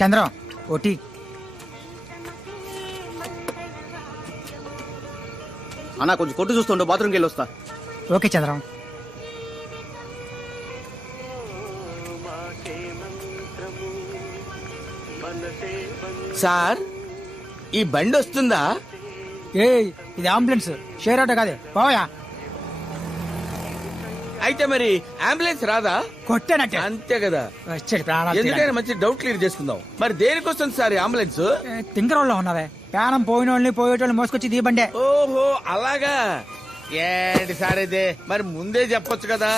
Chandram OT. అన్నా కొంచెం కొట్టు చూస్తుండో, బాత్రూమ్కి వెళ్ళి వస్తా. ఓకే చంద్రం. సార్ ఈ బండి వస్తుందా? ఏ ఇది అంబులెన్స్, షేర్ ఆటో కాదే, పోయా. అయితే మరి అంబులెన్స్ రాదా? కొట్టేనట్టే అంతే కదా. వచ్చాడు ప్రాణాలు ఎందుకైనా మంచి డౌట్ క్లియర్ చేసుకుందాం. మరి దేనికి వస్తుంది సార్ ఈ అంబులెన్స్? తింకరోళ్ళలో ఉన్నావే, ప్రాణం పోయిన వాళ్ళని పోయేటోళ్ళని మోసుకొచ్చి దీ బండే. ఓహో అలాగా. ఏంటి సార్ అయితే మరి ముందే చెప్పొచ్చు కదా.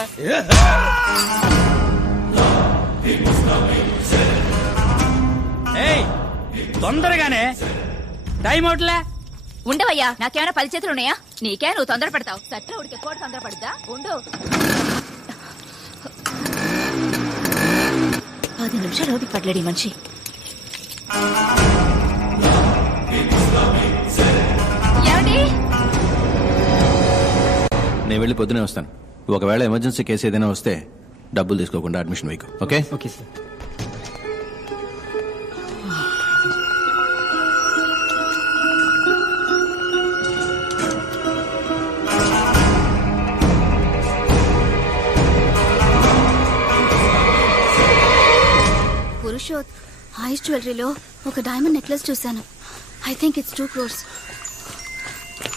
తొందరగానే టైం అవుట్లే. ఉండవయ్యా, నాకేమైనా 10 చేతులు ఉన్నాయా? నీకే నువ్వు తొందర పడతావు. సత్ర ఉడికే కోడి తొందర పడుద్దా? ఉండు. 10 నిమిషాలు ఓపిక పడలేడు ఈ మనిషి. ఏమండి? నేను వెళ్ళి పొద్దునే వస్తాను. ఒకవేళ ఎమర్జెన్సీ కేసు ఏదైనా వస్తే డబ్బులు తీసుకోకుండా అడ్మిషన్ వేయకు. Okay? Okay sir. Purushoth, ice జ్యువెలరీలో ఒక డైమండ్ నెక్లెస్ చూశాను. I think it's 2 crores.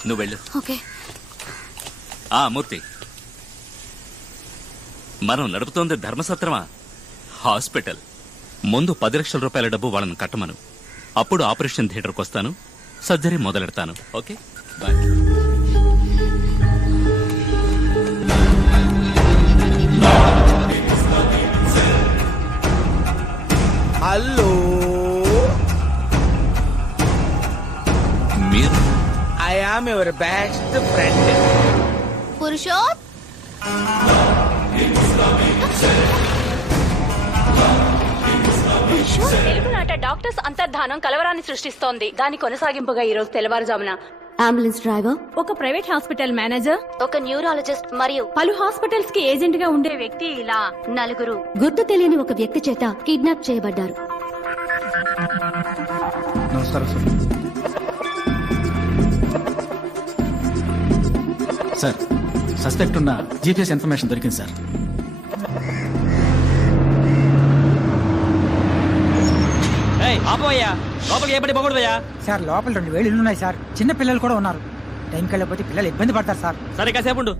నువ్వు వెళ్ళు. ఓకే. మూర్తి, మనం నడుపుతోంది ధర్మసత్రమా, హాస్పిటల్. ముందు 10 లక్షల రూపాయల డబ్బు వాళ్ళని కట్టమను. అప్పుడు ఆపరేషన్ థియేటర్కి వస్తాను, సర్జరీ మొదలెడతాను. Okay bye. హలో, మీరు? I am your best friend. Purushoth, తెలుగునాట డాక్టర్స్ అంతర్ధానం కలవరాన్ని సృష్టిస్తోంది. దాని కొనసాగింపుగా ఈ రోజు తెల్లవారుజామున అంబులెన్స్ డ్రైవర్, ఒక ప్రైవేట్ హాస్పిటల్ మేనేజర్, ఒక న్యూరాలజిస్ట్ మరియు పలు హాస్పిటల్స్ కి ఏజెంట్ గా ఉండే వ్యక్తి ఇలా 4 గుర్తు తెలియని ఒక వ్యక్తి చేత కిడ్నాప్ చేయబడ్డారు. నమస్కారం సార్. సార్, సస్పెక్ట్ ఉన్న జీపీఎస్ ఇన్ఫర్మేషన్ దొరికింది సార్. సార్ లోపల 2,000 ఇల్లు ఉన్నాయి సార్. చిన్న పిల్లలు కూడా ఉన్నారు. టైంకి వెళ్ళకపోతే పిల్లలు ఇబ్బంది పడతారు సార్. సరే కాసేపు ఉండు.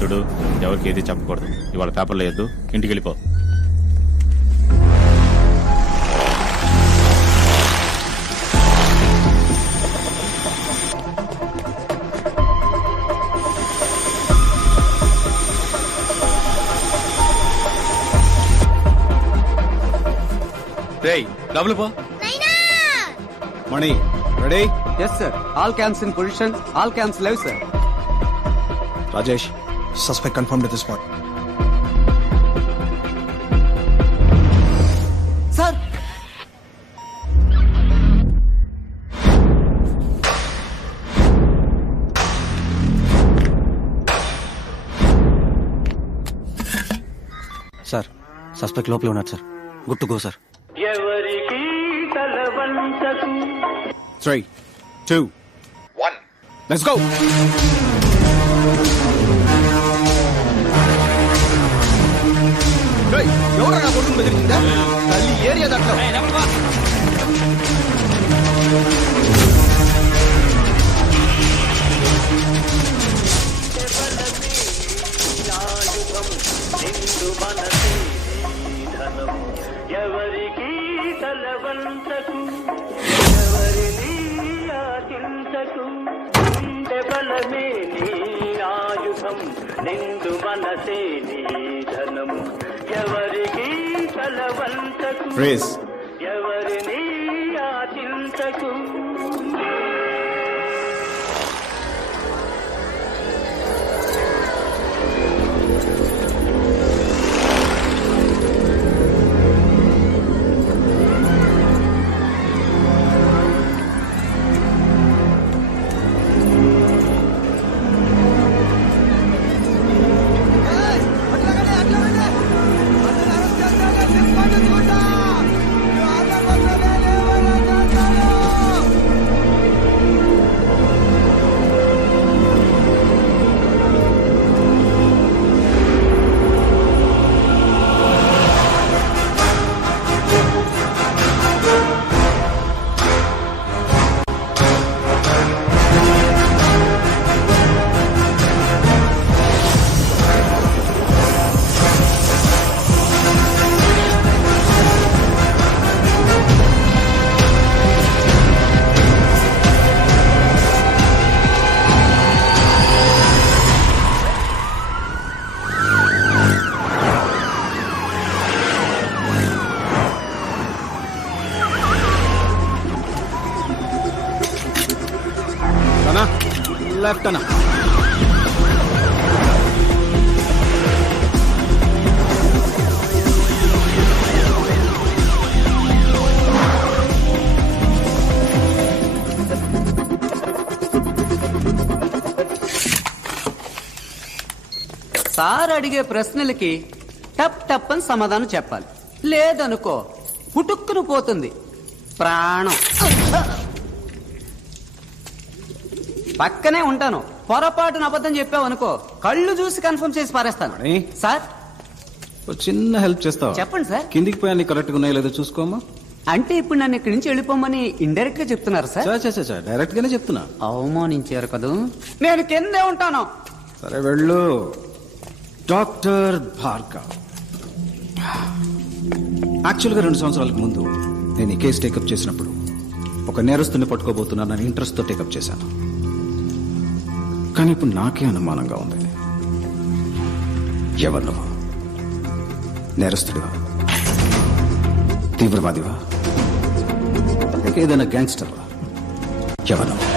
చూడు, ఎవరికి ఏది చెప్పకూడదు. ఇవాళ పేపర్లో వేయద్దు, ఇంటికి వెళ్ళిపో. డబ్బులు పో. Mani ready? Yes sir. All cams in position. All cams live sir. Rajesh, suspect confirmed at the spot. Sir, sir suspect లోపల ఉన్నారు సార్. గుర్తుకో సార్. 3, 2, 1 let's go. ఎవరన్నా కొడుకుని బెదిరించిందా? తల్లి ఏరియా దాంట్లో ఎవరికి తలవంతకు, ఎవరిని ఆశించకు, బలమే నీ ఆయుధం, నిండు మనసే నీ ధనం. ఎవరికి తలవంతకు, ఎవరిని ఆశించకు. లెఫ్ట్ అన్న. సార్ అడిగే ప్రశ్నలకి టప్ టప్ అని సమాధానం చెప్పాలి. లేదనుకో పుట్టుక్కును పోతుంది ప్రాణం. పక్కనే ఉంటాను, పొరపాటున అబద్ధం చెప్పావు అనుకో కళ్ళు చూసి కన్ఫర్మ్ చేసి పారేస్తాను. సార్ ఓ చిన్న హెల్ప్ చేస్తావా? చెప్పండి సార్. కిందికి పోయి అన్ని కరెక్ట్గా ఉన్నాయో లేదో చూసుకోమా. అంటే ఇప్పుడు నన్ను ఇక్కడి నుంచి వెళ్ళిపోమని ఇండైరెక్ట్ గా చెప్తున్నారు సార్? డైరెక్ట్ గానే చెప్తున్నా. అవమానించారు కదూ. నేను కిందే ఉంటాను. సరే వెళ్ళు. డాక్టర్ భార్గవ్. యాక్చువల్గా 2 సంవత్సరాలకు ముందు నేను ఈ కేసు టేకప్ చేసినప్పుడు ఒక నేరస్తుని పట్టుకోబోతున్నానని ఇంట్రెస్ట్ తో టేకప్ చేశాను. కానీ ఇప్పుడు నాకే అనుమానంగా ఉంది. ఎవరు నువ్వు? నేరస్తుడివా? తీవ్రవాదివా? లేక ఏదైనా గ్యాంగ్స్టర్వా? ఎవరు నువ్వు?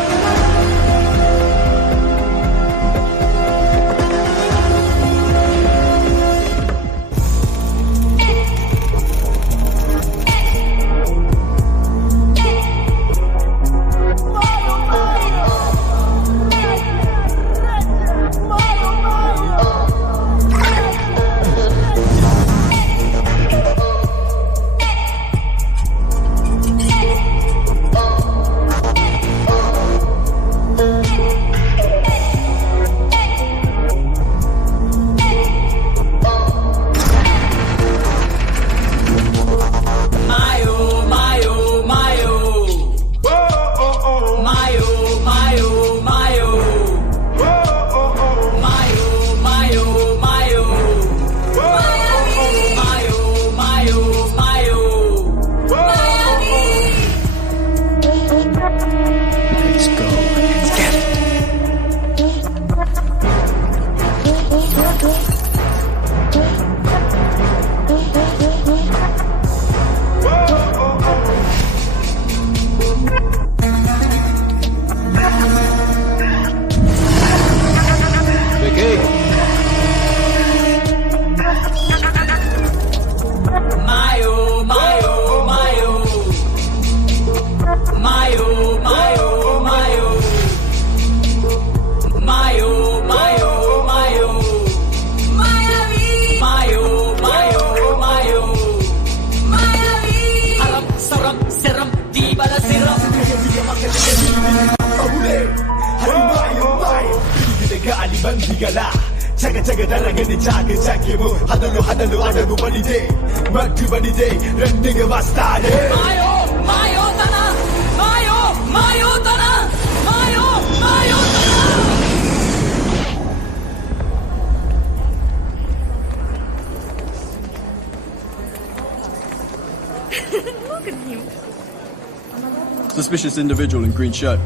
Suspicious individual in green shirt.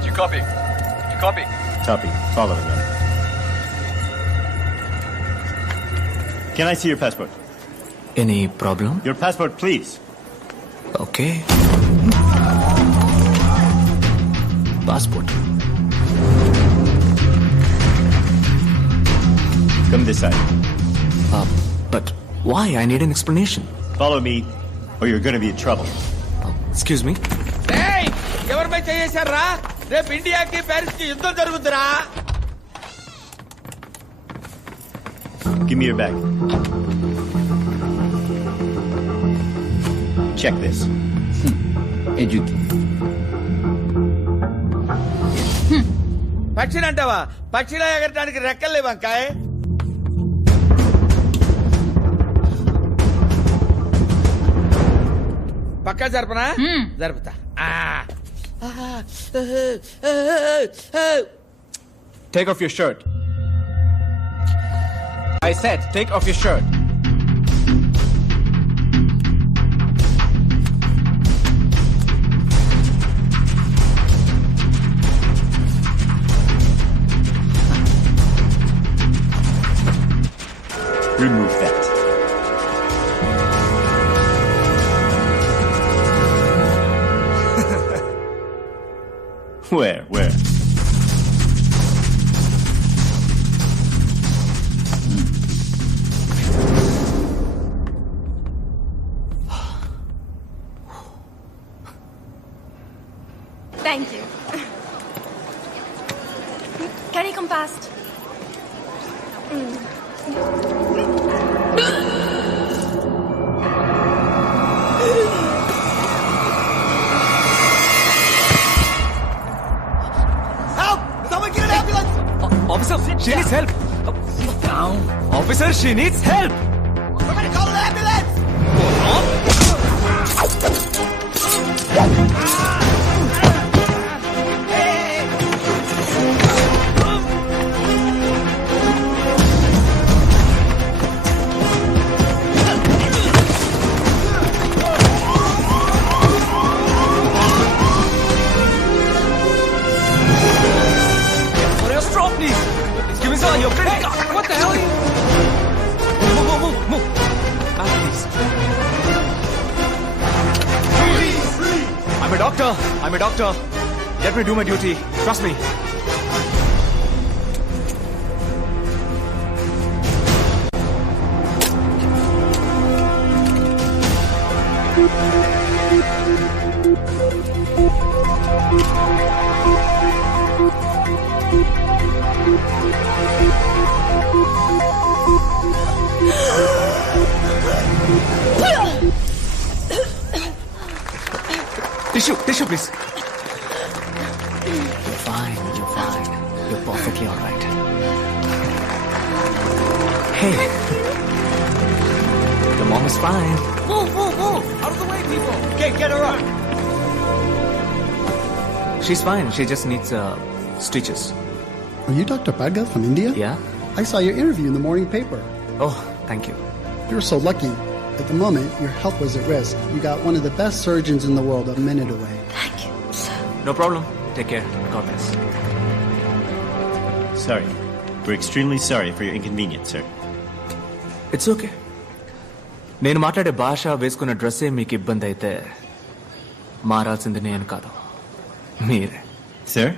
Do you copy? Do you copy? Copy. Follow again. Can I see your passport? Any problem? Your passport, please. Okay. Passport. Come this side. But why? I need an explanation. Follow me, or you're going to be in trouble. Excuse me? ఏయ్, ఎవరిపై చేశారా? రేపు ఇండియాకి Paris కి యుద్ధం జరుగుతురా. Give me your bag. Check this. పక్షిని అంటావా? పక్షిలా ఎగరటానికి రెక్కలు వంకాయ. పక్కా జరపనా? జరుపుతా. Take off your shirt. I said, take off your shirt. Remove that. Where? Can you come past? Officer, she needs help. Down. Officer, she needs help. Somebody call an ambulance! For your straw, please. Give me some your credit card. What the hell are you? Move. Back, please. I'm a doctor. Let me do my duty. Trust me. Tissue, please. You're fine. You're perfectly all right. Hey. The mom is fine. Move! Out of the way, people! Okay, get her up! She's fine. She just needs stitches. Are you Dr. Bhargav from India? Yeah? I saw your interview in the morning paper. Oh, thank you. You're so lucky. At the moment, your health was at risk. You got one of the best surgeons in the world a minute away. Thank you. No problem. Take care. I got this. Sorry. We're extremely sorry for your inconvenience, sir. It's okay. నేను మాట్లాడే భాష వేసుకున్న డ్రెస్సే మీకు ఇబ్బంది అయితే మారాల్సింది నేను కాదు మీరే. Sir?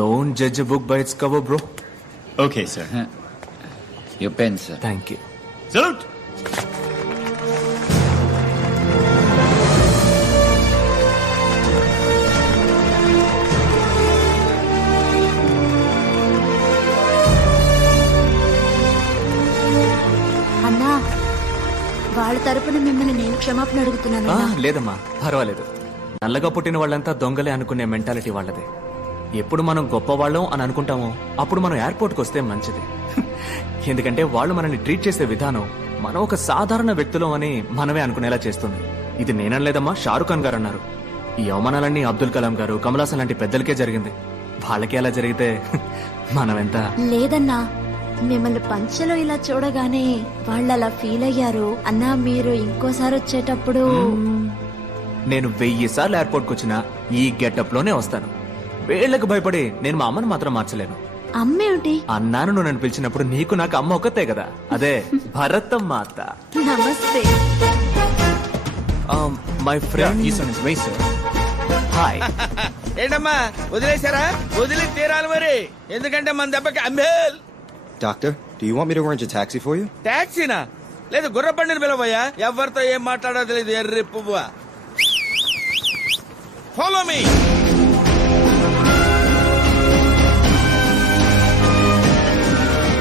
Don't judge a book by its cover, bro. Okay, sir. Your pen, sir. Thank you. Salute! అన్నా వాళ్ళ తరపున మిమ్మల్ని నేను క్షమాపణ అడుగుతున్నాను. లేదమ్మా, పర్వాలేదు. నల్లగా పుట్టిన వాళ్ళంతా దొంగలే అనుకునే మెంటాలిటీ వాళ్ళది. ఎప్పుడు మనం గొప్పవాళ్ళం అని అనుకుంటామో అప్పుడు మనం ఎయిర్పోర్ట్కి వస్తే మంచిది. ఎందుకంటే వాళ్ళు మనల్ని ట్రీట్ చేసే విధానం మనం ఒక సాధారణ వ్యక్తులం అని మనమే అనుకునేలా చేస్తుంది. ఇది నేనలేదమ్మా, షారుఖ్ ఖాన్ గారు అన్నారు. ఈ అవమానాలన్నీ అబ్దుల్ కలాం గారు, కమలాసన్ లాంటి పెద్దలకే జరిగింది. వాళ్ళకి అలా జరిగితే మనమెంత. లేదన్నా, మిమ్మల్ని పంచలో ఇలా చూడగానే వాళ్ళు అలా ఫీల్ అయ్యారు. అన్నా మీరు ఇంకోసారి వచ్చేటప్పుడు నేను 1000 సార్లు ఎయిర్పోర్ట్కి వచ్చినా ఈ గెటప్ లోనే వస్తాను. వేళ్లకు భయపడి నేను మా అమ్మని మాత్రం మార్చలేను. అమ్మేమిటి? అన్నాను నువ్వు నన్ను పిలిచినప్పుడు నీకు నాకు అమ్మ ఒక్కతే కదా, అదే భరతమ్మ అత్త. నమస్తే. My friend hi. ఏంటమ్మా వదిలేశారా? వదిలి తీరాలి మరి, ఎందుకంటే మన దెబ్బకి అంబేల్. Doctor, do you want me to arrange a taxi for you? టాక్సీనా? లేదు, గుర్ర బండిని పిలవయ్యా. ఎవరితో ఏం మాట్లాడో తెలియదు ఎర్రి పువ్వా. Follow me.